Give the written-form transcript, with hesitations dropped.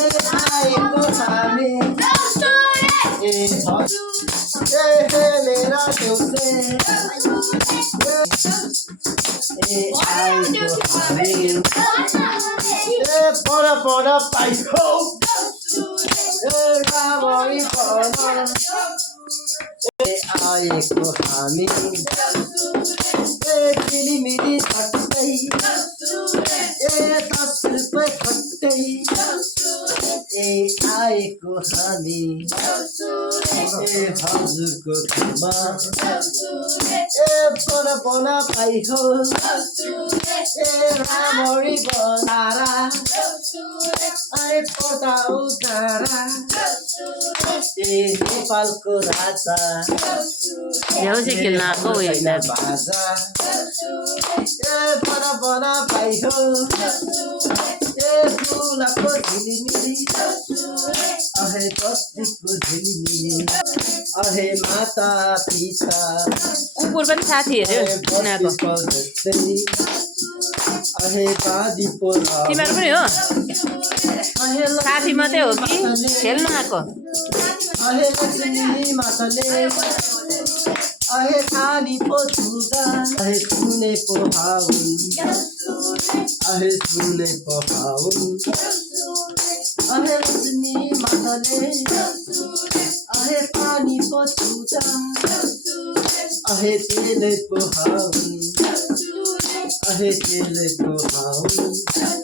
आएको हामी मेरा देउसे आएको हामी पर पर पाइखौ रामरी पर आएको हामी झिलिमिली छट्टै 10 रुपैयाँ खट्टै आएको हामी हजुरको घरमा पर बना पाइ हो रामरी बनारा पर्दा उतारा नेपालको राजा बाजा पर बना पाइ हो फुलको झिलिमिली अहे बस्तीको झिलिमिली अहे माता पिता कुकुर पनि साथीहरू उनीहरूको अहे बादी पोला तिमीहरू पनि हो साथी मात्रै हो कि खेल्नु आएको अहे लक्ष्मी माताले अहे खानी पो छुदा अहे सुने पो हाउन अहे सुने पो हाउन अहे लक्ष्मी माताले अहे पानी पो छुदा अहे तेले पो हाउन अहे तेले पो हाउन